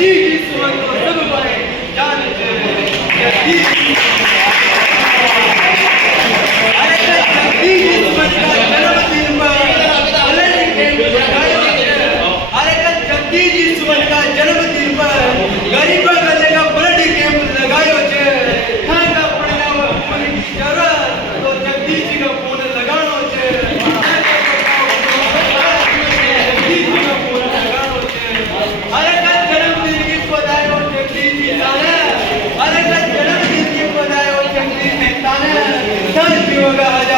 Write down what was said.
जगदीश सुमन को सब बने जान जगदीश अरे जगदीश सुमन का जन्मदिन पर अलग कैंप लगाया अरे जगदीश सुमन का जन्मदिन पर गरीबा गले का ब्लड कैंप लगायो छे खाना पड़ना फोन की जरूरत तो जगदीश का फोन लगानो छे जगदीश का फोन लगानो छे अरे जन्मदिन की बधाई हो जगदीश ताने अरे जन्मदिन की बधाई हो जगदीश ताने धन होगा